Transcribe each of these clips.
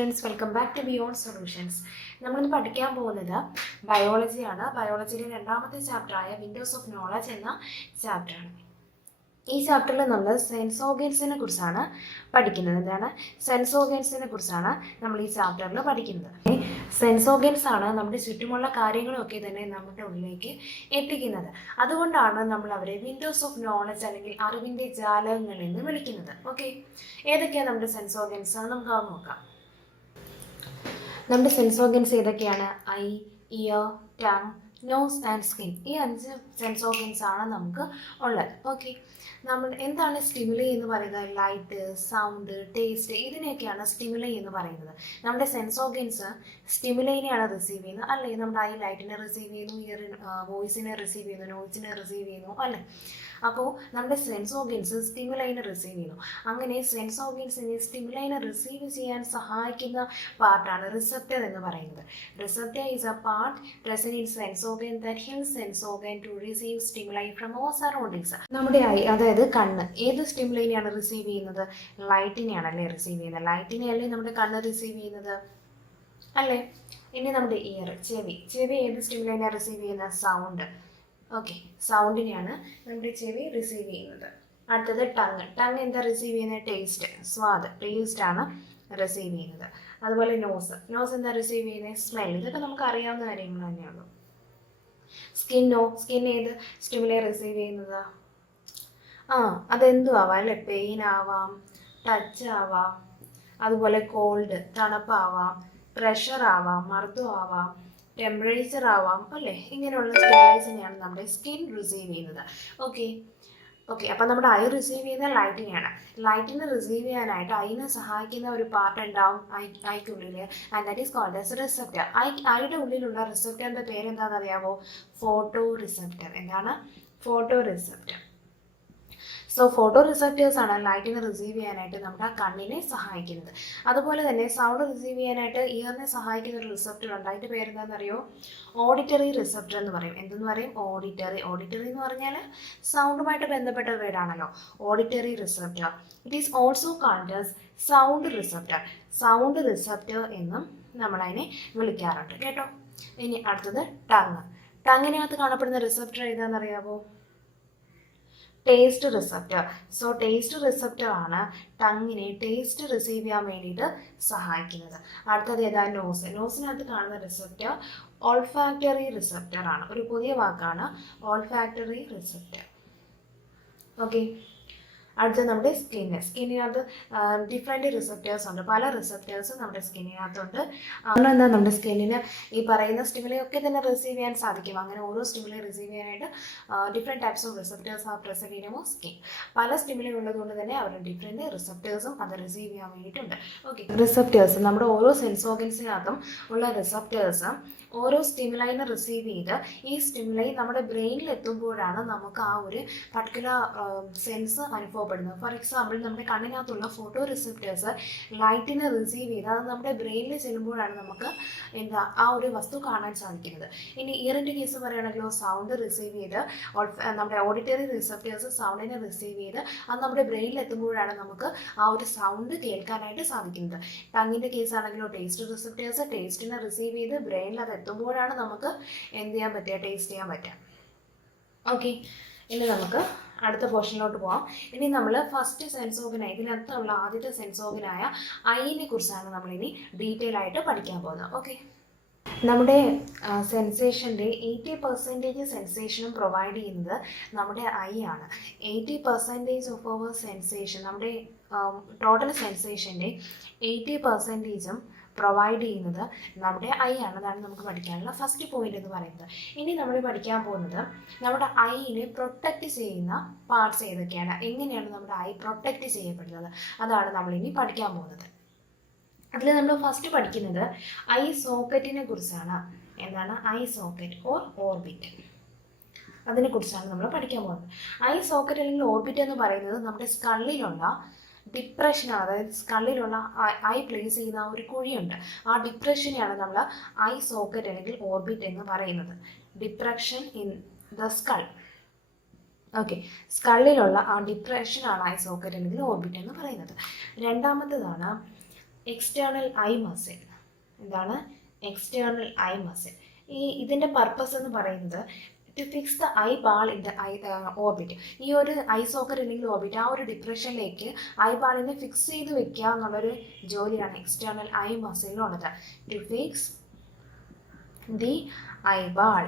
Students, welcome back to beyond solutions. നമ്മളിന്ന് പഠിക്കാൻ പോകുന്നത് ബയോളജിയാണ്. ബയോളജിയിലെ രണ്ടാമത്തെ ചാപ്റ്ററായ വിൻഡോസ് ഓഫ് നോളജ് എന്ന ചാപ്റ്ററാണ്. ഈ ചാപ്റ്ററിൽ നമ്മൾ സെൻസ് ഓർഗൻസിനെ കുറിച്ചാണ് പഠിക്കുന്നത്. എന്താണ് സെൻസ് ഓർഗൻസിനെ കുറിച്ചാണ് നമ്മൾ ഈ ചാപ്റ്ററിൽ പഠിക്കുന്നത്. സെൻസ് ഓർഗൻസ് ആണ് നമ്മുടെ ചുറ്റുമുള്ള കാര്യങ്ങളൊക്കെ തന്നെ നമ്മുടെ ഉള്ളിലേക്ക് എത്തിക്കുന്നത്. അതുകൊണ്ടാണ് നമ്മൾ അവരെ വിൻഡോസ് ഓഫ് നോളജ് അല്ലെങ്കിൽ അറിവിൻ്റെ ജാലകങ്ങൾ എന്ന് വിളിക്കുന്നത്. ഓക്കെ, ഏതൊക്കെയാണ് നമ്മുടെ സെൻസ് ഓർഗൻസ് നമുക്ക് അത് നോക്കാം. നമ്മുടെ സെൻസ് ഓർഗൻസ് ഏതൊക്കെയാണ്? Eye, ear, tongue, nose and skin. ഈ 5 സെൻസ് ഓർഗൻസ് ആണ് നമുക്ക് ഉള്ളത്. ഓക്കെ, നമ്മൾ എന്താണ് സ്റ്റിമുലൈ എന്ന് പറയുന്നത്? ലൈറ്റ്, സൗണ്ട്, ടേസ്റ്റ്, ഇതിനെയൊക്കെയാണ് സ്റ്റിമുലൈ എന്ന് പറയുന്നത്. നമ്മുടെ സെൻസ് ഓർഗൻസ് സ്റ്റിമുലൈനെയാണ് റിസീവ് ചെയ്യുന്നത്, അല്ലേ? നമ്മുടെ ഐ ലൈറ്റിനെ റിസീവ് ചെയ്യുന്നു, ഇയർ വോയിസിനെ റിസീവ് ചെയ്യുന്നു, നോയ്സിനെ റിസീവ് ചെയ്യുന്നു, അല്ലേ? അപ്പോൾ നമ്മുടെ സെൻസ് ഓർഗൻസ് സ്റ്റിമുലൈനെ റിസീവ് ചെയ്യുന്നു. അങ്ങനെ സെൻസ് ഓർഗൻസിനെ സ്റ്റിമുലൈനെ റിസീവ് ചെയ്യാൻ സഹായിക്കുന്ന പാർട്ടാണ് റിസപ്റ്റർ എന്ന് പറയുന്നത്. Receptor is a part present in sense organ that helps sense organ to receive stimuli from our surroundings. നമ്മുടെ ഐ, അതായത് കണ്ണ്, ഏത് സ്റ്റിമുലൈനെയാണ് റിസീവ് ചെയ്യുന്നത്? ലൈറ്റിനെയാണ് അല്ലേ റിസീവ് ചെയ്യുന്നത്? ലൈറ്റിനെ അല്ലേ നമ്മുടെ കണ്ണ് റിസീവ് ചെയ്യുന്നത്, അല്ലേ? ഇനി നമ്മുടെ ഇയർ, ചെവി ഏത് സ്റ്റിമുലൈനെയാണ് റിസീവ് ചെയ്യുന്നത്? സൗണ്ട്. ഓക്കെ, സൗണ്ടിനെയാണ് നമ്മുടെ ചെവി റിസീവ് ചെയ്യുന്നത്. അടുത്തത് ടങ് എന്താ റിസീവ് ചെയ്യുന്നത്? ടേസ്റ്റ്, സ്വാദ്, ടേസ്റ്റ് ആണ് റിസീവ് ചെയ്യുന്നത്. അതുപോലെ നോസ് എന്താ റിസീവ് ചെയ്യുന്നത്? സ്മെൽ. ഇതൊക്കെ നമുക്ക് അറിയാവുന്ന കാര്യങ്ങൾ തന്നെയുള്ളൂ. സ്കിൻ ഏത് സ്റ്റിമുലൈ റിസീവ് ചെയ്യുന്നത്? അതെന്തും ആവാം, അല്ലേ? പെയിൻ ആവാം, ടച്ച് ആവാം, അതുപോലെ കോൾഡ്, തണുപ്പാവാം, പ്രഷർ ആവാം, മർദ്ദം ആവാം, ടെമ്പറേച്ചർ ആവാം, അല്ലേ? ഇങ്ങനെയുള്ള സ്റ്റിമുലൈസിനെയാണ് നമ്മുടെ സ്കിൻ റിസീവ് ചെയ്യുന്നത്. ഓക്കെ, അപ്പം നമ്മുടെ ഐ റിസീവ് ചെയ്യുന്ന ലൈറ്റിനെയാണ്. ലൈറ്റിനെ റിസീവ് ചെയ്യാനായിട്ട് ഐനെ സഹായിക്കുന്ന ഒരു പാർട്ട് ഉണ്ടാവും ഐക്കുള്ളിൽ, and that is called as receptor. ഐയുടെ ഉള്ളിലുള്ള റിസപ്റ്ററിൻ്റെ പേരെന്താണെന്ന് അറിയാമോ? Photoreceptor. എന്താണ്? Photoreceptor. So photoreceptors ആണ് ലൈറ്റിനെ റിസീവ് ചെയ്യാനായിട്ട് നമ്മുടെ കണ്ണിനെ സഹായിക്കുന്നത്. അതുപോലെ തന്നെ സൗണ്ട് റിസീവ് ചെയ്യാനായിട്ട് ഇയറിനെ സഹായിക്കുന്ന ഒരു റിസപ്റ്റർ ഉണ്ട്. അതിൻ്റെ പേരെന്താണെന്ന് അറിയോ? ഓഡിറ്ററി റിസപ്റ്റർ എന്ന് പറയും. എന്തെന്ന് പറയും? ഓഡിറ്ററി എന്ന് പറഞ്ഞാൽ സൗണ്ടുമായിട്ട് ബന്ധപ്പെട്ട വേർഡാണല്ലോ, auditory receptor. It is also called as sound receptor എന്നും നമ്മളതിനെ വിളിക്കാറുണ്ട്, കേട്ടോ. ഇനി അടുത്തത് ടങ്ങിനകത്ത് കാണപ്പെടുന്ന റിസപ്റ്റർ ഏതാണെന്നറിയാമോ? Taste receptor. So taste receptor ആണ് ടങ്ങിനെ ടേസ്റ്റ് റിസീവ് ചെയ്യാൻ വേണ്ടിയിട്ട് സഹായിക്കുന്നത്. അടുത്തത് ഏതാ? നോസിനകത്ത് കാണുന്ന റിസപ്റ്റർ ഓൾഫാക്ടറി റിസപ്റ്റർ ആണ്. ഒരു പുതിയ വാക്കാണ് ഓൾഫാക്ടറി റിസപ്റ്റർ. ഓക്കെ, അടുത്തത് നമ്മുടെ സ്കിന്നിനകത്ത് ഡിഫറെൻറ്റ് റിസപ്റ്റേഴ്സ് ഉണ്ട്. പല റിസപ്റ്റേഴ്സും നമ്മുടെ സ്കിന്നിനകത്തുണ്ട്. എന്താ നമ്മുടെ സ്കിന്നിന് ഈ പറയുന്ന സ്റ്റിമുലൈ ഒക്കെ തന്നെ റിസീവ് ചെയ്യാൻ സാധിക്കും. അങ്ങനെ ഓരോ സ്റ്റിമുലൈ റിസീവ് ചെയ്യാനായിട്ട് ഡിഫറെൻറ്റ് ടൈപ്സ് ഓഫ് റിസപ്റ്റേഴ്സ് ആ പ്രസൻറ്റ് ഇൻ അവർ സ്കിൻ. പല സ്റ്റിമുലൈ ഉള്ളതുകൊണ്ട് തന്നെ അവരുടെ ഡിഫറെൻറ്റ് റിസപ്റ്റേഴ്സും അത് റിസീവ് ചെയ്യാൻ വേണ്ടിയിട്ടുണ്ട്. ഓക്കെ, റിസപ്റ്റേഴ്സ് നമ്മുടെ ഓരോ സെൻസ് ഓർഗൻസിനകത്തും ഉള്ള റിസപ്റ്റേഴ്സ് ഓരോ സ്റ്റിമുലൈനെ റിസീവ് ചെയ്ത് ഈ സ്റ്റിമുലൈ നമ്മുടെ ബ്രെയിനിൽ എത്തുമ്പോഴാണ് നമുക്ക് ആ ഒരു പർട്ടിക്കുലർ സെൻസ് അനുഭവപ്പെടുന്നത്. ഫോർ എക്സാമ്പിൾ, നമ്മുടെ കണ്ണിനകത്തുള്ള ഫോട്ടോ റിസപ്റ്റേഴ്സ് ലൈറ്റിനെ റിസീവ് ചെയ്ത് അത് നമ്മുടെ ബ്രെയിനിൽ ചെല്ലുമ്പോഴാണ് നമുക്ക് ആ ഒരു വസ്തു കാണാൻ സാധിക്കുന്നത്. ഇനി ഇയറിൻ്റെ കേസ് പറയുകയാണെങ്കിലോ, സൗണ്ട് റിസീവ് ചെയ്ത് നമ്മുടെ ഓഡിറ്ററി റിസപ്റ്റേഴ്സ് സൗണ്ടിനെ റിസീവ് ചെയ്ത് അത് നമ്മുടെ ബ്രെയിനിൽ എത്തുമ്പോഴാണ് നമുക്ക് ആ ഒരു സൗണ്ട് കേൾക്കാനായിട്ട് സാധിക്കുന്നത്. ടങ്ങിൻ്റെ കേസ് ആണെങ്കിലോ, ടേസ്റ്റ് റിസപ്റ്റേഴ്സ് ടേസ്റ്റിനെ റിസീവ് ചെയ്ത് ബ്രെയിനിൽ അത് എത്തുമ്പോഴാണ് നമുക്ക് എന്ത് ചെയ്യാൻ പറ്റുക? ടേസ്റ്റ് ചെയ്യാൻ പറ്റുക. ഓക്കെ, ഇനി നമുക്ക് അടുത്ത പോർഷനിലോട്ട് പോകാം. ഇനി നമ്മൾ ഫസ്റ്റ് സെൻസ് ഓർഗനായി ഇതിനകത്തുള്ള ആദ്യത്തെ സെൻസ് ഓർഗനായ ഐനെ കുറിച്ചാണ് നമ്മളിനി ഡീറ്റെയിൽ ആയിട്ട് പഠിക്കാൻ പോകുന്നത്. ഓക്കെ, നമ്മുടെ സെൻസേഷൻ്റെ 80% സെൻസേഷനും പ്രൊവൈഡ് ചെയ്യുന്നത് നമ്മുടെ ഐ ആണ്. 80% ഓഫ് അവർ സെൻസേഷൻ, നമ്മുടെ ടോട്ടൽ സെൻസേഷൻ്റെ 80% പ്രൊവൈഡ് ചെയ്യുന്നത് നമ്മുടെ ഐ ആണ്. അതാണ് നമുക്ക് പഠിക്കാനുള്ള ഫസ്റ്റ് പോയിന്റ് എന്ന് പറയുന്നത്. ഇനി നമ്മൾ പഠിക്കാൻ പോകുന്നത് നമ്മുടെ ഐനെ പ്രൊട്ടക്റ്റ് ചെയ്യുന്ന പാർട്സ് ഏതൊക്കെയാണ്, എങ്ങനെയാണ് നമ്മുടെ ഐ പ്രൊട്ടക്റ്റ് ചെയ്യപ്പെടുന്നത്, അതാണ് നമ്മളിനി പഠിക്കാൻ പോകുന്നത്. അതിൽ നമ്മൾ ഫസ്റ്റ് പഠിക്കുന്നത് ഐ സോക്കറ്റിനെ കുറിച്ചാണ്. എന്താണ് ഐ സോക്കറ്റ് ഓർ ഓർബിറ്റ്? അതിനെക്കുറിച്ചാണ് നമ്മൾ പഠിക്കാൻ പോകുന്നത്. ഐ സോക്കറ്റ് അല്ലെങ്കിൽ ഓർബിറ്റ് എന്ന് പറയുന്നത് നമ്മുടെ സ്കള്ളിലുള്ള ഡിപ്രഷനാണ്. അതായത് സ്കള്ളിലുള്ള ഐ പ്ലേസ് ചെയ്യുന്ന ഒരു കുഴിയുണ്ട്, ആ ഡിപ്രഷനെയാണ് നമ്മൾ ഐ സോക്കറ്റ് അല്ലെങ്കിൽ ഓർബിറ്റ് എന്ന് പറയുന്നത്. Depression in the skull. Okay, സ്കള്ളിലുള്ള ആ ഡിപ്രഷനാണ് ഐ സോക്കറ്റ് അല്ലെങ്കിൽ ഓർബിറ്റ് എന്ന് പറയുന്നത്. രണ്ടാമത്തേതാണ് എക്സ്റ്റേണൽ ഐ മസിൽ. എന്താണ് എക്സ്റ്റേണൽ ഐ മസിൽ? ഇതിൻ്റെ പർപ്പസ് എന്ന് പറയുന്നത് to fix the eyeball in the eye orbit. ഈ ഒരു ഐ സോക്കറ്റ് അല്ലെങ്കിൽ ഓർബിറ്റ്, ആ ഒരു ഡിപ്രഷനിലേക്ക് ഐ ബാളിനെ ഫിക്സ് ചെയ്ത് വെക്കുക എന്നുള്ളൊരു ജോലിയാണ് എക്സ്റ്റേണൽ ഐ മസിലിനുള്ളത്. To fix the eyeball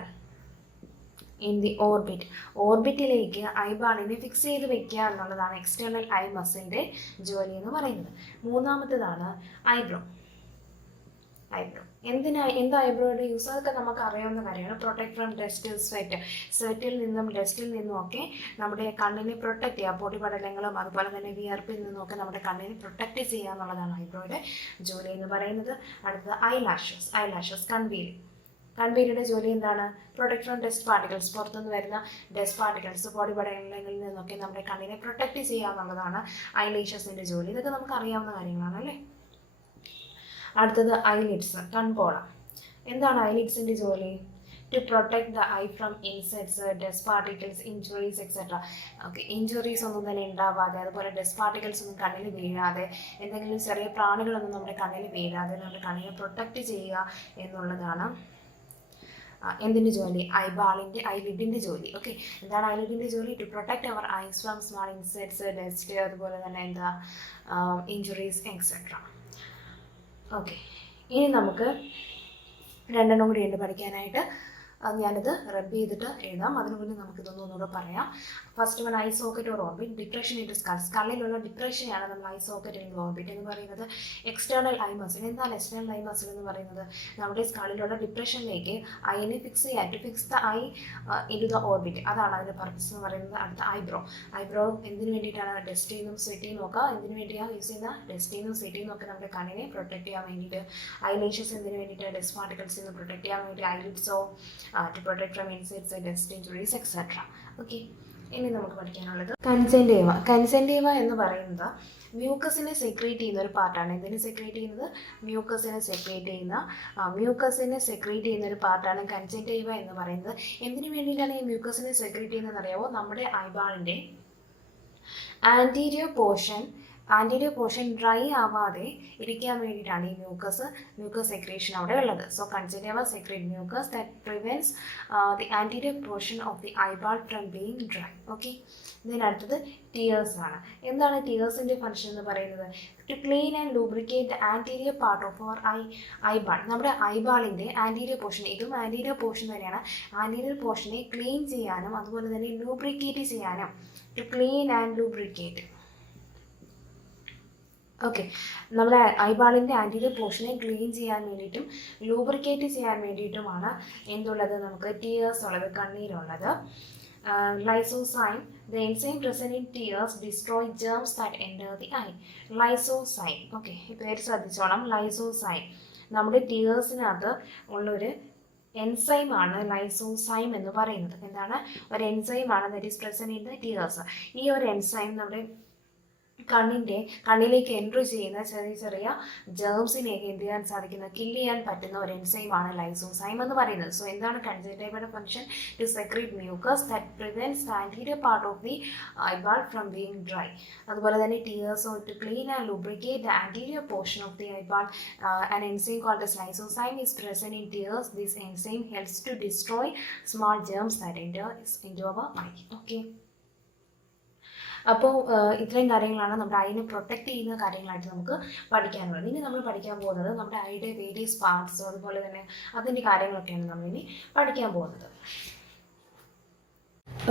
in the orbit. ഓർബിറ്റിലേക്ക് ഐ ബാളിനെ ഫിക്സ് ചെയ്ത് വെക്കുക എന്നുള്ളതാണ് എക്സ്റ്റേണൽ ഐ മസിലിൻ്റെ ജോലി എന്ന് പറയുന്നത്. മൂന്നാമത്തേതാണ് ഐബ്രോ. എന്താ ഐബ്രോയുടെ യൂസ്? അതൊക്കെ നമുക്ക് അറിയാവുന്ന കാര്യമാണ്. പ്രൊട്ടക്ട് ഫ്രം ഡസ്റ്റ്, സ്വെറ്റിൽ നിന്നും ഡസ്റ്റിൽ നിന്നും ഒക്കെ നമ്മുടെ കണ്ണിനെ പ്രൊട്ടക്ട് ചെയ്യുക. പൊടിപടലങ്ങളും അതുപോലെ തന്നെ വിയർപ്പിൽ നിന്നുമൊക്കെ നമ്മുടെ കണ്ണിനെ പ്രൊട്ടക്ട് ചെയ്യുക എന്നുള്ളതാണ് ഐബ്രോയുടെ ജോലി എന്ന് പറയുന്നത്. അടുത്തത് ഐലാഷസ്, കൺപീലിയുടെ ജോലി എന്താണ്? പ്രൊട്ടക്ട് ഫ്രം ഡസ്റ്റ് പാർട്ടിക്കിൾസ്, പുറത്തുനിന്ന് വരുന്ന ഡസ്റ്റ് പാർട്ടിക്കിൾസ്, പൊടിപടലങ്ങളിൽ നിന്നൊക്കെ നമ്മുടെ കണ്ണിനെ പ്രൊട്ടക്ട് ചെയ്യുക എന്നുള്ളതാണ് ഐലാഷസിൻ്റെ ജോലി. ഇതൊക്കെ നമുക്ക് അറിയാവുന്ന കാര്യങ്ങളാണ് അല്ലേ. അടുത്തത് ഐലിഡ്സ്, കൺപോള. എന്താണ് ഐലിഡ്സിൻ്റെ ജോലി? To protect the eye from insects, dust particles, injuries etcetera. Okay, injuries ഒന്നും തന്നെ ഉണ്ടാവാതെ, അതുപോലെ ഡസ്റ്റ് പാർട്ടിക്കിൾസ് ഒന്നും കണ്ണിൽ വീഴാതെ, എന്തെങ്കിലും ചെറിയ പ്രാണികളൊന്നും നമ്മുടെ കണ്ണിൽ വീഴാതെ നമ്മുടെ കണ്ണിനെ പ്രൊട്ടക്ട് ചെയ്യുക എന്നുള്ളതാണ് എന്തിൻ്റെ ജോലി? ഐലിഡിൻ്റെ ജോലി. ഓക്കെ, എന്താണ് ഐലിഡിൻ്റെ ജോലി? To protect our eyes from small insects, dust, അതുപോലെ തന്നെ ഇഞ്ചുറീസ് എക്സെട്ര. ഓക്കെ, ഇനി നമുക്ക് രണ്ടെണ്ണം കൂടി ഉണ്ട് പഠിക്കാനായിട്ട്. ഞാനിത് റബ്ബ് ചെയ്തിട്ട് എഴുതാം. അതിനു മുന്നേ നമുക്കിതൊന്നുകൂടെ പറയാം. First one, eye socket or orbit. Depression in skull, സ്കളിലുള്ള ഡിപ്രഷനെയാണ് നമ്മൾ ഐ സോക്കറ്റ് അല്ലെങ്കിൽ ഓർബിറ്റ് എന്ന് പറയുന്നത്. External eye muscle. എന്താണ് എക്സ്റ്റേണൽ ഐ മസിൽ എന്ന് പറയുന്നത്? നമ്മുടെ സ്കളിലുള്ള ഡിപ്രഷനിലേക്ക് ഐനെ ഫിക്സ് ചെയ്യാൻ, to fix the eye into the orbit. അതാണ് അതിൻ്റെ പർപ്പസ് എന്ന് പറയുന്നത്. അടുത്ത ഐബ്രോ എന്തിനു വേണ്ടിയിട്ടാണ്? ഡസ്റ്റിൽ നിന്നും സ്വെറ്റിൽ നിന്നും ഒക്കെ എന്തിനു വേണ്ടിയാണ് യൂസ് ചെയ്യുന്നത്? ഡസ്റ്റിൽ നിന്നും സ്വെറ്റിൽ നിന്നും ഒക്കെ നമ്മുടെ കണ്ണിനെ പ്രൊട്ടക്ട് ചെയ്യാൻ വേണ്ടിയിട്ട്. ഐലാഷസ് എന്തിനു വേണ്ടിയിട്ട്? ഡസ്റ്റ് പാർട്ടിക്കിൾസിൽ നിന്ന് പ്രൊട്ടക്ട് ചെയ്യാൻ വേണ്ടി. ഐലിഡ്സോ to protect from insects, dust, injuries, etc. Okay, ഇനി നമുക്ക് പഠിക്കാനുള്ളത് കൺസെൻറ്റീവ എന്ന് പറയുന്നത് മ്യൂക്കസിനെ സെക്രീറ്റ് ചെയ്യുന്ന ഒരു പാർട്ടാണ്. എന്തിനെ സെക്രീറ്റ് ചെയ്യുന്നത്? മ്യൂക്കസിനെ സെക്രീറ്റ് ചെയ്യുന്ന ഒരു പാർട്ടാണ് കൺസെൻറ്റീവ എന്ന് പറയുന്നത്. എന്തിനു വേണ്ടിയിട്ടാണ് ഈ മ്യൂക്കസിനെ സെക്രീറ്റ് ചെയ്യുന്നതെന്ന് അറിയാമോ? നമ്മുടെ ഐബാളിൻ്റെ ആൻറ്റീരിയർ പോർഷൻ ഡ്രൈ ആവാതെ ഇരിക്കാൻ വേണ്ടിയിട്ടാണ് ഈ മ്യൂക്കസ് സെക്രീഷൻ അവിടെ ഉള്ളത്. So conjunctiva secrete mucus that prevents the anterior portion of the eyeball from being dry. Okay, ഇതിനടുത്തത് ടിയേഴ്സ് ആണ്. എന്താണ് ടിയേഴ്സിൻ്റെ ഫംഗ്ഷൻ എന്ന് പറയുന്നത്? To clean and lubricate the anterior part of our eyeball. നമ്മുടെ ഐബാളിൻ്റെ ആൻറ്റീരിയർ പോർഷൻ, ഇതും ആൻറ്റീരിയർ പോർഷൻ തന്നെയാണ്. ആൻറ്റീരിയർ പോർഷനെ ക്ലീൻ ചെയ്യാനും അതുപോലെ തന്നെ ലൂബ്രിക്കേറ്റ് ചെയ്യാനും. To clean and lubricate. Okay, നമ്മുടെ ഐബാളിൻ്റെ ആൻറ്റീരിയർ പോർഷനെ ക്ലീൻ ചെയ്യാൻ വേണ്ടിയിട്ടും ലൂബ്രിക്കേറ്റ് ചെയ്യാൻ വേണ്ടിയിട്ടുമാണ് എന്തുള്ളത്? നമുക്ക് ടിയേഴ്സ് ഉള്ളത്, കണ്ണീരുള്ളത്. Lysozyme, the enzyme present in tears destroy germs that enter the eye. Lysozyme, okay, ഈ പേര് ശ്രദ്ധിച്ചോളാം. ലൈസോസൈം നമ്മുടെ ടിയേഴ്സിനകത്ത് ഉള്ളൊരു എൻസൈമാണ് ലൈസോസൈം എന്ന് പറയുന്നത്. എന്താണ്? ഒരു എൻസൈമാണ് that is present in the tears. ഈ ഒരു എൻസൈം നമ്മുടെ കണ്ണിലേക്ക് എൻട്രി ചെയ്യുന്ന ചെറിയ ജേംസിനെയൊക്കെ എന്ത് ചെയ്യാൻ സാധിക്കുന്ന, കില്ല് ചെയ്യാൻ പറ്റുന്ന ഒരു എൻസൈമാണ് ലൈസോസൈം എന്ന് പറയുന്നത്. സോ എന്താണ് കൺജക്റ്റൈവയുടെ function? To secrete mucus that prevents the anterior part of the eyeball from being dry. അതുപോലെ തന്നെ tears to clean and lubricate the anterior portion of the eyeball. An enzyme called as lysozyme is present in tears. This enzyme helps to destroy small germs that enter into our eye. Okay. അപ്പോൾ ഇത്രയും കാര്യങ്ങളാണ് നമ്മുടെ ഐനെ protect ചെയ്യുന്ന കാര്യങ്ങളായിട്ട് നമുക്ക് പഠിക്കാനുള്ളത്. ഇനി നമ്മൾ പഠിക്കാൻ പോകുന്നത് നമ്മുടെ ഐയുടെ വേരിയസ് പാർട്സ്, അതുപോലെ തന്നെ അതിൻ്റെ കാര്യങ്ങളൊക്കെയാണ് നമ്മളിനി പഠിക്കാൻ പോകുന്നത്.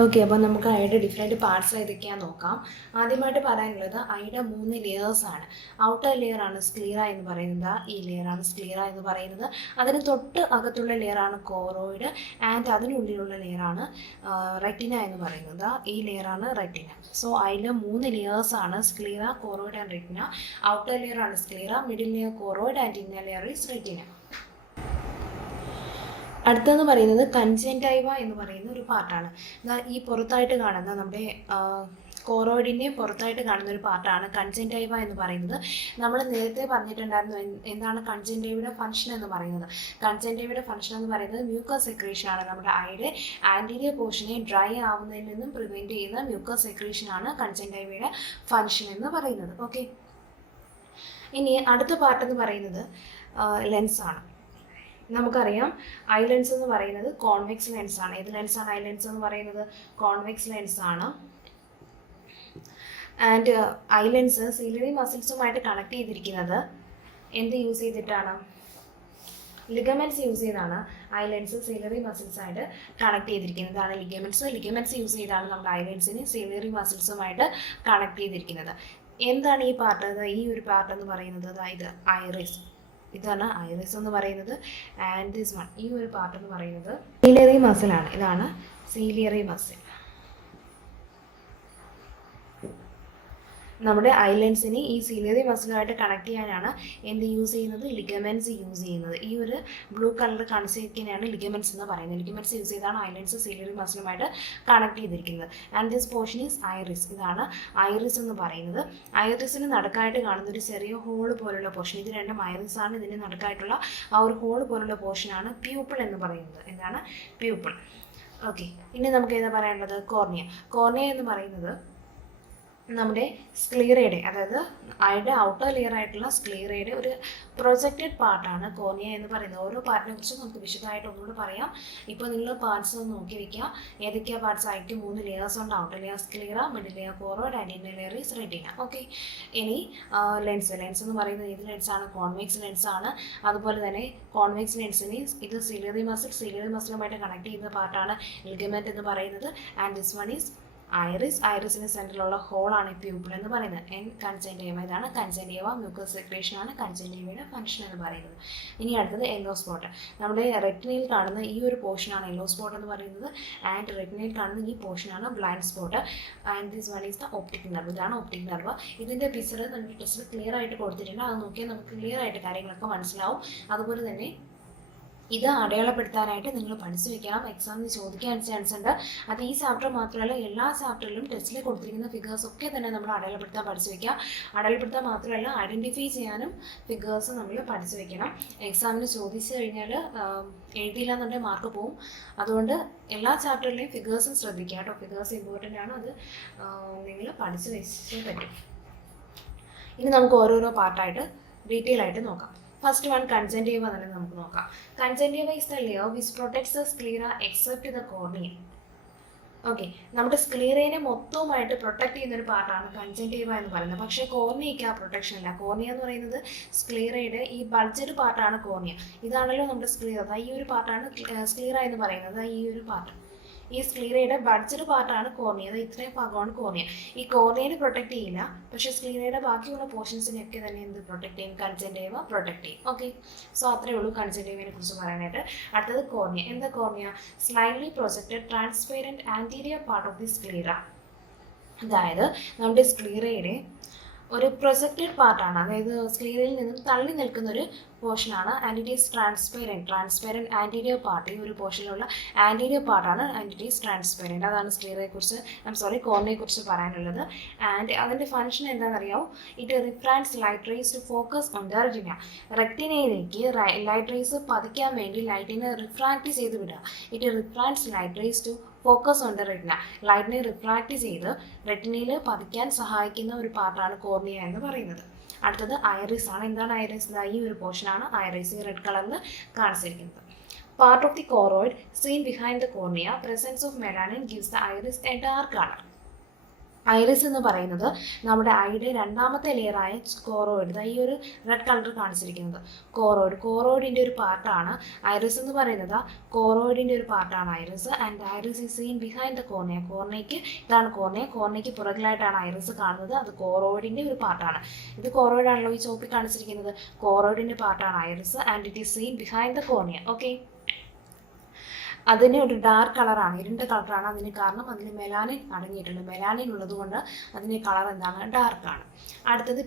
ഓക്കെ, അപ്പോൾ നമുക്ക് ഐയുടെ ഡിഫറെൻറ്റ് പാർട്സ് ഏതൊക്കെയാണെന്ന് നോക്കാം. ആദ്യമായിട്ട് പറയാനുള്ളത് ഐയുടെ 3 ലെയേഴ്സാണ്. ഔട്ടർ ലെയറാണ് സ്ക്ലീറ എന്ന് പറയുന്നത്. ഈ ലെയറാണ് സ്ക്ലീറ എന്ന് പറയുന്നത്. അതിന് തൊട്ട് അകത്തുള്ള ലെയറാണ് കോറോയിഡ് ആൻഡ് അതിനുള്ളിലുള്ള ലെയറാണ് റെറ്റിന എന്ന് പറയുന്നത്. ഈ ലെയറാണ് റെറ്റിന. സോ ഐയിൽ 3 ലെയേഴ്സാണ്: sclera, choroid and retina. Outer ലെയറാണ് sclera, middle layer choroid and inner layer is retina. അടുത്തെന്ന് പറയുന്നത് കൺജങ്ക്റ്റൈവ എന്ന് പറയുന്ന ഒരു പാർട്ടാണ്. ഈ പുറത്തായിട്ട് കാണുന്ന നമ്മുടെ കോറോയിഡിൻ്റെ പുറത്തായിട്ട് കാണുന്ന ഒരു പാർട്ടാണ് കൺജങ്ക്റ്റൈവ എന്ന് പറയുന്നത്. നമ്മൾ നേരത്തെ പറഞ്ഞിട്ടുണ്ടായിരുന്നു എന്താണ് കൺജങ്ക്റ്റൈവയുടെ ഫംഗ്ഷൻ എന്ന് പറയുന്നത്. കൺജങ്ക്റ്റൈവയുടെ ഫംഗ്ഷൻ എന്ന് പറയുന്നത് മ്യൂക്കസ് സെക്രീഷനാണ്. നമ്മുടെ ഐയുടെ ആൻറ്റീരിയർ പോർഷനെ ഡ്രൈ ആവുന്നതിൽ നിന്നും പ്രിവെൻറ്റ് ചെയ്യുന്ന മ്യൂക്കസ് സെക്രീഷനാണ് കൺജങ്ക്റ്റൈവയുടെ ഫംഗ്ഷൻ എന്ന് പറയുന്നത്. ഓക്കെ, ഇനി അടുത്ത പാർട്ട് എന്ന് പറയുന്നത് ലെൻസാണ്. നമുക്കറിയാം ഐ ലെൻസ് എന്ന് പറയുന്നത് കോൺവെക്സ് ലെൻസ് ആണ്. ഏത് ലെൻസാണ് ഐ ലെൻസ് എന്ന് പറയുന്നത്? കോൺവെക്സ് ലെൻസ് ആണ്. ആൻഡ് ഐ ലെൻസ് സീലിയറി മസിൽസുമായിട്ട് കണക്ട് ചെയ്തിരിക്കുന്നത് എന്ത് യൂസ് ചെയ്തിട്ടാണ്? ലിഗമെന്റ്സ് യൂസ് ചെയ്താണ് ഐ ലെൻസ് സീലിയറി മസിൽസായിട്ട് കണക്ട് ചെയ്തിരിക്കുന്നത്. ഇതാണ് ലിഗമെന്റ്സ് യൂസ് ചെയ്താണ് നമ്മൾ ഐ ലെൻസിന് സീലിയറി മസിൽസുമായിട്ട് കണക്ട് ചെയ്തിരിക്കുന്നത്. എന്താണ് ഈ പാർട്ട്? ഈ ഒരു പാർട്ട് എന്ന് പറയുന്നത് അതായത് ഐറിസ്. ഇതാണ് ഐറിസ് എന്ന് പറയുന്നത്. ആൻഡ് ദിസ് വൺ, ഈ ഒരു പാർട്ട് എന്ന് പറയുന്നത് സീലിയറി മസിലാണ്. ഇതാണ് സീലിയറി മസിൽ. നമ്മുടെ ഐ ലെൻസിനെ ഈ സീലിയറി മസിലുമായിട്ട് കണക്ട് ചെയ്യാനാണ് എന്ത് യൂസ് ചെയ്യുന്നത്? ലിഗമെന്റ്സ് യൂസ് ചെയ്യുന്നത്. ഈ ഒരു ബ്ലൂ കളർ കാണിച്ചിരിക്കുന്നതാണ് ലിഗമെന്റ്സ് എന്ന് പറയുന്നത്. ലിഗമെന്റ്സ് യൂസ് ചെയ്താണ് ഐ ലെൻസ് സീലിയറി മസിലുമായിട്ട് കണക്ട് ചെയ്തിരിക്കുന്നത്. And this portion is iris. ഇതാണ് ഐറിസ് എന്ന് പറയുന്നത്. ഐറിസിന് നടുക്കായിട്ട് കാണുന്ന ഒരു ചെറിയ ഹോൾ പോലുള്ള പോർഷൻ, ഇത് രണ്ടും ഐറിസ് ആണ്. ഇതിന് നടുക്കായിട്ടുള്ള ആ ഒരു ഹോൾ പോലുള്ള പോർഷനാണ് പ്യൂപ്പിൾ എന്ന് പറയുന്നത്. എന്താണ്? പ്യൂപ്പിൾ. ഓക്കെ, ഇനി നമുക്ക് ഏതാ പറയാനുള്ളത്? കോർണിയ. കോർണിയ എന്ന് പറയുന്നത് നമ്മുടെ സ്ക്ലീറയുടെ, അതായത് ഐയുടെ ഔട്ടർ ലെയർ ആയിട്ടുള്ള സ്ക്ലീറയുടെ ഒരു പ്രൊജക്റ്റഡ് പാർട്ടാണ് കോർണിയ എന്ന് പറയുന്നത്. ഓരോ പാർട്ടിനെ കുറിച്ചും നമുക്ക് വിശദമായിട്ട് ഒന്നുകൂടെ പറയാം. ഇപ്പോൾ നിങ്ങൾ പാർട്സ് ഒന്ന് നോക്കി വെക്കുക. ഏതൊക്കെയാണ് പാർട്സ്? ആയിട്ട് 3 ലെയേഴ്സ് ഉണ്ട്. Outer layer sclera, middle layer choroid and inner layer is retina. Okay, ഇനി ലെൻസ് എന്ന് പറയുന്നത് ഏത് ലെൻസാണ്? കോൺവെക്സ് ലെൻസ് ആണ്. അതുപോലെ തന്നെ കോൺവെക്സ് ലെൻസിന് ഇത് സീലിയറി മസിലുമായിട്ട് കണക്ട് ചെയ്യുന്ന പാർട്ടാണ് ലിഗമെന്റ് എന്ന് പറയുന്നത്. And this one is iris. ഐറിസിന് സെൻറ്ററിലുള്ള ഹോളാണ് പ്യൂപ്പിൾ എന്ന് പറയുന്നത്. കൺജങ്ക്റ്റീവ. ഇതാണ് കൺജങ്ക്റ്റീവ. മ്യൂക്കസ് സെക്രീഷൻ ആണ് കൺജങ്ക്റ്റീവയുടെ ഫംഗ്ഷൻ എന്ന് പറയുന്നത്. ഇനി അടുത്തത് യെല്ലോ സ്പോട്ട്. നമ്മുടെ റെറ്റിനയിൽ കാണുന്ന ഈ ഒരു പോർഷനാണ് യെല്ലോ സ്പോട്ട് എന്ന് പറയുന്നത്. ആൻഡ് റെറ്റിനയിൽ കാണുന്ന ഈ പോർഷനാണ് blind spot. And this one is the optic nerve. ഇതാണ് ഒപ്റ്റിക് നെർവ്. ഇതിൻ്റെ പിക്ചർ നമ്മുടെ ടെസ്റ്റിൽ ക്ലിയർ ആയിട്ട് കൊടുത്തിട്ടുണ്ട്. അത് നോക്കിയാൽ നമുക്ക് ക്ലിയർ ആയിട്ട് കാര്യങ്ങളൊക്കെ മനസ്സിലാവും. അതുപോലെ തന്നെ ഇത് അടയാളപ്പെടുത്താനായിട്ട് നിങ്ങൾ പഠിച്ചു വെക്കണം. എക്സാമിന് ചോദിക്കാൻ ചാൻസ് ഉണ്ട്. അത് ഈ ചാപ്റ്റർ മാത്രമല്ല, എല്ലാ ചാപ്റ്ററിലും ടെസ്റ്റിൽ കൊടുത്തിരിക്കുന്ന ഫിഗേഴ്സ് ഒക്കെ തന്നെ നമ്മൾ അടയാളപ്പെടുത്താൻ പഠിച്ചു വയ്ക്കുക. അടയാളപ്പെടുത്താൻ മാത്രമല്ല, ഐഡൻറ്റിഫൈ ചെയ്യാനും ഫിഗേഴ്സ് നമ്മൾ പഠിച്ചു വെക്കണം. എക്സാമിന് ചോദിച്ചു കഴിഞ്ഞാൽ എഴുതിയില്ല എന്നുണ്ടെങ്കിൽ മാർക്ക് പോവും. അതുകൊണ്ട് എല്ലാ ചാപ്റ്ററിലെയും ഫിഗേഴ്സും ശ്രദ്ധിക്കുക കേട്ടോ. ഫിഗേഴ്സ് ഇമ്പോർട്ടൻ്റ് ആണ്. അത് നിങ്ങൾ പഠിച്ചു വെച്ചേ പറ്റും. ഇനി നമുക്ക് ഓരോരോ പാർട്ടായിട്ട് ഡീറ്റെയിൽ ആയിട്ട് നോക്കാം. ഫസ്റ്റ് വൺ കൺജങ്ക്റ്റീവ തന്നെ നമുക്ക് നോക്കാം. Conjunctiva is the layer which protects the sclera except the cornea. Okay, നമ്മുടെ സ്ക്ലീറയെ മൊത്തവുമായിട്ട് പ്രൊട്ടക്ട് ചെയ്യുന്ന ഒരു പാർട്ടാണ് കൺജങ്ക്റ്റീവ എന്ന് പറയുന്നത്. പക്ഷേ കോർണിയയ്ക്ക് ആ പ്രൊട്ടക്ഷൻ ഇല്ല. കോർണിയ എന്ന് പറയുന്നത് സ്ക്ലീറയുടെ ഈ ബൾജഡ് പാർട്ടാണ് കോർണിയ. ഇതാണല്ലോ നമ്മുടെ സ്ക്ലീറ. ഈ ഒരു പാർട്ടാണ് സ്ക്ലീറ എന്ന് പറയുന്നത്. ഈ ഒരു പാർട്ട്, ഈ സ്ക്ലീറയുടെ ബൾജഡ് പാർട്ടാണ് കോർണിയ. അത് ഇത്രയും ഭാഗമാണ് കോർണിയ. ഈ കോർണിയനെ പ്രൊട്ടക്ട് ചെയ്യില്ല, പക്ഷേ സ്ക്ലീറയുടെ ബാക്കിയുള്ള പോർഷൻസിനെയൊക്കെ തന്നെ എന്ത് പ്രൊട്ടക്ട് ചെയ്യും? കൺജങ്ക്റ്റീവ പ്രൊട്ടക്ട് ചെയ്യും. ഓക്കെ, സോ അത്രയേ ഉള്ളൂ കൺജങ്ക്റ്റീവയെ കുറിച്ച് പറയാനായിട്ട്. അടുത്തത് കോർണിയ. എന്താ cornea? Slightly projected transparent anterior part of the sclera. അതായത് നമ്മുടെ സ്ക്ലീറയുടെ ഒരു പ്രൊജക്റ്റഡ് പാർട്ടാണ്. അതായത് സ്ക്ലീറയിൽ നിന്നും തള്ളി നിൽക്കുന്ന ഒരു പോർഷനാണ്. And it is transparent anterior part. ഈ ഒരു പോർഷനിലുള്ള ആൻറ്റീരിയർ പാർട്ടാണ് ആൻഡ് ഇറ്റ് ഈസ് ട്രാൻസ്പെറൻറ്റ്. അതാണ് സ്ക്ലീറയെക്കുറിച്ച് കോർണിയയെക്കുറിച്ച് പറയാനുള്ളത്. ആൻഡ് അതിൻ്റെ ഫംഗ്ഷൻ എന്താണെന്നറിയാമോ? It refracts light rays to focus on the retina. റെറ്റിനയിലേക്ക് ലൈറ്റ് റേസ് പതിക്കാൻ വേണ്ടി ലൈറ്റിനെ റിഫ്രാക്ട് ചെയ്ത് വിടുക. It refracts light rays to focus on the retina. ലൈറ്റിനെ റിഫ്രാക്ട് ചെയ്ത് റെറ്റിനയിൽ പതിക്കാൻ സഹായിക്കുന്ന ഒരു പാർട്ടാണ് കോർണിയ എന്ന് പറയുന്നത്. അടുത്തത് ഐറിസ് ആണ്. എന്താണ് ഐറിസ്? ഈ ഒരു പോർഷനാണ് ഐറിസ്. ഈ റെഡ് കളറിൽ കാണിച്ചിരിക്കുന്നത്. Part of the choroid seen behind the cornea. Presence of melanin gives the iris a dark colour. Iris എന്ന് പറയുന്നത് നമ്മുടെ ഐയുടെ രണ്ടാമത്തെ ലെയറായ കോറോയിഡ്. ഈ ഒരു റെഡ് കളർ കാണിച്ചിരിക്കുന്നത് കോറോയിഡിൻ്റെ ഒരു പാർട്ടാണ് ഐറിസ് എന്ന് പറയുന്നത്. കോറോയിഡിൻ്റെ ഒരു പാർട്ടാണ് iris. And iris is seen behind the cornea. ഇതാണ് കോർണിയയ്ക്ക് പുറകിലായിട്ടാണ് ഐറിസ് കാണുന്നത്. അത് കോറോയിഡിൻ്റെ ഒരു പാർട്ടാണ്. ഇത് കോറോയിഡാണല്ലോ ഈ ചോപ്പിൽ കാണിച്ചിരിക്കുന്നത്. കോറോയിഡിൻ്റെ പാർട്ടാണ് iris. And it is seen behind the cornea. Okay, അതിന് ഒരു ഡാർക്ക് കളറാണ്, ഇരുണ്ട കളറാണ്. അതിന് കാരണം അതിൽ മെലാനിൻ അടങ്ങിയിട്ടുണ്ട്. മെലാനിൻ ഉള്ളതുകൊണ്ട് അതിൻ്റെ കളർ എന്താണ്? ഡാർക്കാണ്. അടുത്തത്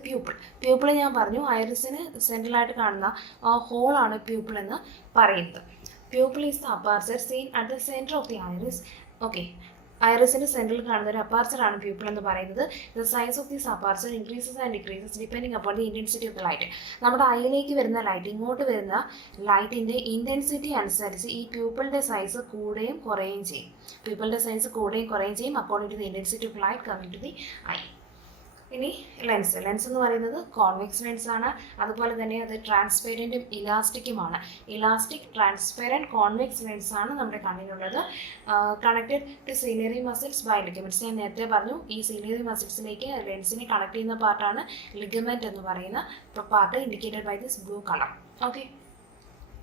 പ്യൂപ്പിൾ ഞാൻ പറഞ്ഞു. ഐറിസിന് സെൻട്രലായിട്ട് കാണുന്ന ആ ഹോളാണ് പ്യൂപ്പിൾ എന്ന് പറയുന്നത്. Pupil is the aperture seen at the centre of the iris. Okay, ഐറിസിൻ്റെ സെൻട്രൽ കാണുന്ന ഒരു അപ്പാർച്ചറാണ് പ്യൂപ്പിൾ എന്ന് പറയുന്നത്. The size of this aperture increases and decreases depending upon the intensity of the light. നമ്മുടെ ഐയിലേക്ക് വരുന്ന ലൈറ്റ്, ഇങ്ങോട്ട് വരുന്ന ലൈറ്റിൻ്റെ ഇൻറ്റൻസിറ്റി അനുസരിച്ച് ഈ പ്യൂപ്പിളിൻ്റെ സൈസ് കൂടുകയും കുറയുകയും ചെയ്യും. According to the intensity of light coming to the eye. ഇനി ലെൻസ് എന്ന് പറയുന്നത് കോൺവെക്സ് ലെൻസ് ആണ്. അതുപോലെ തന്നെ അത് ട്രാൻസ്പെറൻറ്റും ഇലാസ്റ്റിക്കുമാണ്. ഇലാസ്റ്റിക്, ട്രാൻസ്പെറൻറ്റ്, കോൺവെക്സ് ലെൻസ് ആണ് നമ്മുടെ കണ്ണിനുള്ളത്. Connected to ciliary muscles by ligaments. ഞാൻ നേരത്തെ പറഞ്ഞു, ഈ സീലിയറി മസിൽസിലേക്ക് ലെൻസിനെ കണക്ട് ചെയ്യുന്ന പാർട്ടാണ് ലിഗമെന്റ് എന്ന് പറയുന്ന part, indicated by this blue colour. Okay,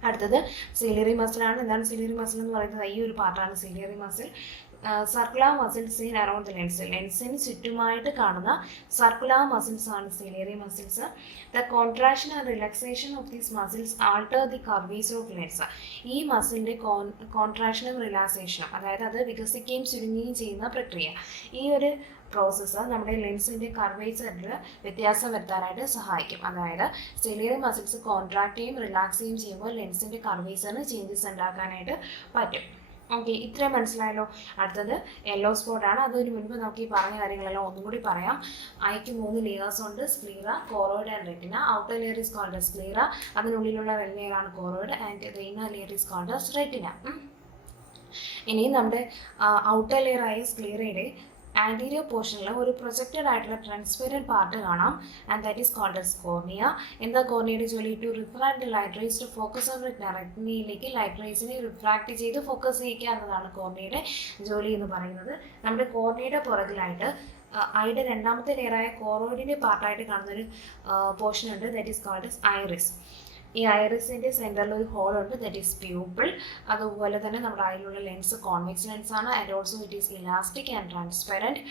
അടുത്തത് സീലിയറി മസിലാണ്. എന്താണ് സീലിയറി മസിൽ എന്ന് പറയുന്നത്? ഈ ഒരു പാർട്ടാണ് ciliary muscle. Circular muscles seen around the lens. ലെൻസിന് ചുറ്റുമായിട്ട് കാണുന്ന സർക്കുലർ മസിൽസ് ആണ് ciliary muscles. The contraction and relaxation of these muscles alter the curvature of lens. ഈ മസിലിൻ്റെ കോൺട്രാക്ഷനും റിലാക്സേഷനും, അതായത് അത് വികസിക്കുകയും ചുരുങ്ങുകയും ചെയ്യുന്ന പ്രക്രിയ, ഈ ഒരു പ്രോസസ്സ് നമ്മുടെ ലെൻസിൻ്റെ കർവേച്ചറിൽ വ്യത്യാസം വരുത്താനായിട്ട് സഹായിക്കും. അതായത് സീലിയറി മസിൽസ് കോൺട്രാക്ട് ചെയ്യും റിലാക്സ് ചെയ്യും ചെയ്യുമ്പോൾ ലെൻസിൻ്റെ കർവേച്ചറിന് ചേഞ്ചസ് ഉണ്ടാക്കാനായിട്ട് പറ്റും. ഓക്കെ, ഇത്രയും മനസ്സിലായല്ലോ. അടുത്തത് യെല്ലോ സ്പോട്ടാണ്. അതിന് മുൻപ് നമുക്ക് ഈ പറഞ്ഞ കാര്യങ്ങളെല്ലാം ഒന്നും കൂടി പറയാം. ഐക്ക് 3 ലെയേഴ്സ് ഉണ്ട്: sclera, choroid and retina. Outer layer is called sclera, അതിനുള്ളിലുള്ള ലെയറാണ് choroid, and the inner layer is called retina. ഇനി നമ്മുടെ ഔട്ടർ ലെയർ ആയ സ്ക്ലീറയുടെ ആൻറ്റീരിയർ പോർഷനിൽ ഒരു പ്രൊജക്റ്റഡ് ആയിട്ടുള്ള ട്രാൻസ്പെറൻറ്റ് പാർട്ട് കാണാം, and that is called as cornea. എന്താ കോർണിയയുടെ ജോലി? To refract light rays to focus on retina. റെറ്റിനയിലേക്ക് ലൈറ്റ് റേസിനെ റിഫ്രാക്ട് ചെയ്ത് ഫോക്കസ് ചെയ്യിക്കുക എന്നതാണ് കോർണിയയുടെ ജോലി എന്ന് പറയുന്നത്. നമ്മുടെ കോർണിയയുടെ പുറകിലായിട്ട് ഐയുടെ രണ്ടാമത്തെ ലെയറായ കോറോയിഡിൻ്റെ പാർട്ടായിട്ട് കാണുന്നൊരു പോർഷൻ ഉണ്ട്, that is called as iris. ഈ ഐറിസിൻ്റെ സെൻറ്ററിൽ ഒരു ഹോൾ ഉണ്ട്, ദറ്റ് ഈസ് പ്യൂപ്പിൾ. അതുപോലെ തന്നെ നമ്മുടെ ഐയിലുള്ള ലെൻസ് കോൺവെക്സ് ലെൻസ് ആണ്, and also it is elastic and transparent.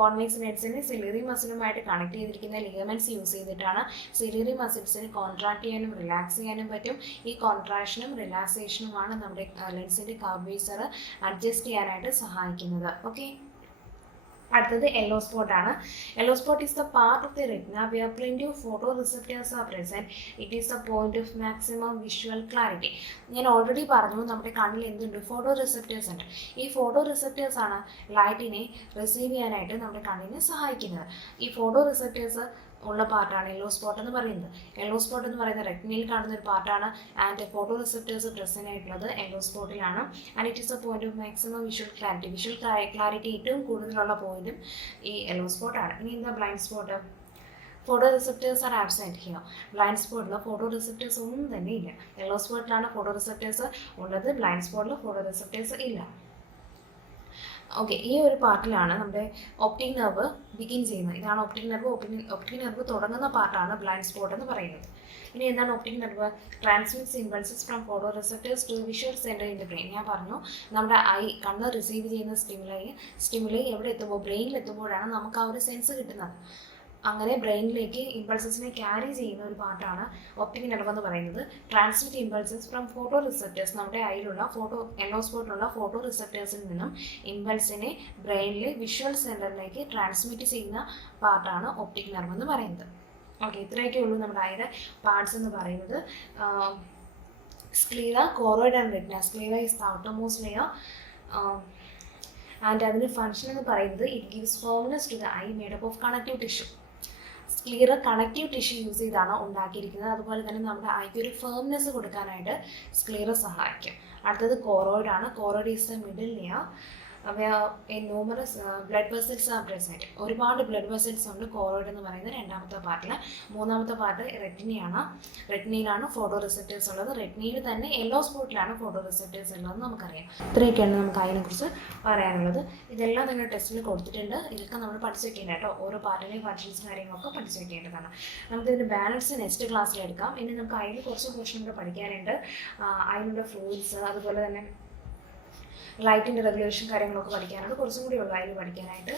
Convex ലെൻസിനെ സിലിയറി മസിലുമായിട്ട് കണക്ട് ചെയ്തിരിക്കുന്ന ലിഗമെന്റ്സ് യൂസ് ചെയ്തിട്ടാണ് സിലിയറി മസിൽസിനെ കോൺട്രാക്ട് ചെയ്യാനും റിലാക്സ് ചെയ്യാനും പറ്റും. ഈ കോൺട്രാക്ഷനും റിലാക്സേഷനുമാണ് നമ്മുടെ ലെൻസിൻ്റെ കർവേച്ചർ അഡ്ജസ്റ്റ് ചെയ്യാനായിട്ട് സഹായിക്കുന്നത്. ഓക്കെ, അടുത്തത് യെല്ലോ സ്പോട്ടാണ്. Yellow spot is the part of the retina where plenty of photoreceptors are present. It is the point of maximum visual clarity. ഞാൻ ഓൾറെഡി പറഞ്ഞു, നമ്മുടെ കണ്ണിൽ എന്തുണ്ട്? ഫോട്ടോ റിസെപ്റ്റേഴ്സ് ഉണ്ട്. ഈ ഫോട്ടോ റിസെപ്റ്റേഴ്സ് ആണ് ലൈറ്റിനെ റിസീവ് ചെയ്യാനായിട്ട് നമ്മുടെ കണ്ണിനെ സഹായിക്കുന്നത്. ഈ ഫോട്ടോ റിസെപ്റ്റേഴ്സ് ഉള്ള പാർട്ടാണ് യെല്ലോ സ്പോട്ട് എന്ന് പറയുന്നത്. യെല്ലോ സ്പോട്ട് എന്ന് പറയുന്നത് റെറ്റിനയിൽ കാണുന്ന ഒരു പാർട്ടാണ്, ആൻഡ് ഫോട്ടോ റിസെപ്റ്റേഴ്സ് പ്രസന്റ് ആയിട്ടുള്ളത് യെല്ലോ സ്പോട്ടിലാണ്. And it is a point of maximum visual clarity. Visual clarity ഏറ്റവും കൂടുതലുള്ള പോയിന്റും ഈ യെല്ലോ സ്പോട്ടാണ്. ഇനി എന്താ blind spot? Photoreceptors are absent here. Blind സ്പോട്ടിൽ ഫോട്ടോ റിസെപ്റ്റേഴ്സ് ഒന്നും തന്നെ ഇല്ല. യെല്ലോ സ്പോട്ടിലാണ് ഫോട്ടോ റിസെപ്റ്റേഴ്സ് ഉള്ളത്, ബ്ലൈൻഡ് സ്പോട്ടിൽ ഫോട്ടോ റിസെപ്റ്റേഴ്സ് ഇല്ല. ഓക്കെ, ഈ ഒരു പാർട്ടിലാണ് നമ്മുടെ ഒപ്റ്റിക് നെർവ് ബിഗിൻ ചെയ്യുന്നത്. ഇതാണ് ഒപ്റ്റിക് നെർവ്. ഒപ്റ്റിക് നെർവ് തുടങ്ങുന്ന പാർട്ടാണ് ബ്ലൈൻഡ് സ്പോട്ട് എന്ന് പറയുന്നത്. ഇനി എന്താണ് optic nerve? Transmits impulses from photoreceptors to visual centre in the brain. ഞാൻ പറഞ്ഞു, നമ്മുടെ കണ്ണ് റിസീവ് ചെയ്യുന്ന സ്റ്റിമുലൈ എവിടെ എത്തുമ്പോൾ, ബ്രെയിനിൽ എത്തുമ്പോഴാണ് നമുക്ക് ആ ഒരു സെൻസ് കിട്ടുന്നത്. അങ്ങനെ ബ്രെയിനിലേക്ക് ഇമ്പൾസസിനെ ക്യാരി ചെയ്യുന്ന ഒരു പാർട്ടാണ് ഒപ്റ്റിക് നെർവ് എന്ന് പറയുന്നത്. Transmit impulses from photo receptors. നമ്മുടെ ഐയിലുള്ള യെല്ലോ സ്പോട്ടിലുള്ള ഫോട്ടോ റിസെപ്റ്റേഴ്സിൽ നിന്നും ഇമ്പൾസിനെ ബ്രെയിനിലെ വിഷ്വൽ സെൻറ്ററിലേക്ക് ട്രാൻസ്മിറ്റ് ചെയ്യുന്ന പാർട്ടാണ് ഒപ്റ്റിക് നെർവ് എന്ന് പറയുന്നത്. ഓക്കെ, ഇത്രയൊക്കെ ഉള്ളൂ നമ്മുടെ ഐയുടെ പാർട്സ് എന്ന് പറയുന്നത്. Sclera, choroid and retina. Sclera is the outermost layer, and അതിൻ്റെ ഫംഗ്ഷൻ എന്ന് പറയുന്നത് it gives firmness to the eye made up of connective tissue. Sclera connective tissue use ചെയ്താണ് ഉണ്ടാക്കിയിരിക്കുന്നത്. അതുപോലെ തന്നെ നമ്മുടെ ഐക്ക് ഒരു ഫേംനെസ് കൊടുക്കാനായിട്ട് സ്ക്ലീറ സഹായിക്കും. അടുത്തത് കോറോയിഡ് ആണ്. Choroid is the middle layer numerous blood vessels are present. ഒരുപാട് ബ്ലഡ് വെസൽസ് ഉണ്ട് കോറോയിഡ് എന്ന് പറയുന്ന രണ്ടാമത്തെ പാർട്ടിൽ. മൂന്നാമത്തെ പാർട്ട് റെറ്റിനയാണ്. റെറ്റിനയിലാണ് ഫോട്ടോ റിസെപ്റ്റേഴ്സ് ഉള്ളത്. റെറ്റിനയിൽ തന്നെ യെല്ലോ സ്പോട്ടിലാണ് ഫോട്ടോ റിസെപ്റ്റേഴ്സ് ഉള്ളതെന്ന് നമുക്കറിയാം. ഇത്രയൊക്കെയാണ് നമുക്ക് അതിനെക്കുറിച്ച് പറയാനുള്ളത്. ഇതെല്ലാം നിങ്ങൾ ടെസ്റ്റിൽ കൊടുത്തിട്ടുണ്ട്. ഇതൊക്കെ നമ്മൾ പഠിച്ചു വെക്കേണ്ട കേട്ടോ. ഓരോ പാർട്ടിലെയും ഫങ്ഷൻസ് കാര്യങ്ങളൊക്കെ പഠിച്ചു വെക്കേണ്ടതാണ്. നമുക്കിതിൻ്റെ ബാലൻസ് നെക്സ്റ്റ് ക്ലാസ്സിൽ എടുക്കാം. ഇനി നമുക്ക് അതിൽ കുറച്ച് പോർഷൻ കൂടെ പഠിക്കാനുണ്ട്. അതിനുള്ള ഫ്ലൂയിഡ്സ്, അതുപോലെ തന്നെ ലൈറ്റിൻ്റെ റെഗുലേഷൻ കാര്യങ്ങളൊക്കെ പഠിക്കാനുണ്ട്. കുറച്ചും കൂടി ഉള്ളു അതിൽ പഠിക്കാനായിട്ട്.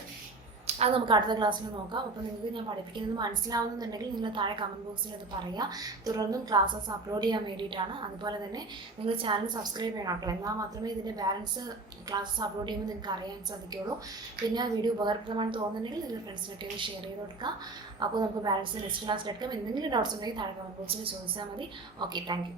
അത് നമുക്ക് അടുത്ത ക്ലാസ്സിൽ നോക്കാം. അപ്പോൾ നിങ്ങൾക്ക് ഞാൻ പഠിപ്പിക്കുന്നത് മനസ്സിലാവുന്നുണ്ടെങ്കിൽ നിങ്ങൾ താഴെ കമൻറ്റ് ബോക്സിൽ അത് പറയുക. തുടർന്നും ക്ലാസ്സസ് അപ്ലോഡ് ചെയ്യാൻ വേണ്ടിയിട്ടാണ്. അതുപോലെ തന്നെ നിങ്ങൾ ചാനൽ സബ്സ്ക്രൈബ് ചെയ്യണം കേട്ടോ. എന്നാൽ മാത്രമേ ഇതിൻ്റെ ബാലൻസ് ക്ലാസ്സസ് അപ്ലോഡ് ചെയ്യുമ്പോൾ നിങ്ങൾക്ക് അറിയാൻ സാധിക്കുകയുള്ളൂ. പിന്നെ വീഡിയോ ഉപകാരപ്രദമാണെന്ന് തോന്നുന്നുണ്ടെങ്കിൽ നിങ്ങൾ ഫ്രണ്ട്സിനൊക്കെ ഷെയർ ചെയ്ത് കൊടുക്കുക. അപ്പോൾ നമുക്ക് ബാലൻസ് നെക്സ്റ്റ് ക്ലാസ്സിലെടുക്കാം. എന്തെങ്കിലും ഡൗട്ട്സ് ഉണ്ടെങ്കിൽ താഴെ കമൻറ്റ് ബോക്സിൽ ചോദിച്ചാൽ മതി. Okay, thank you.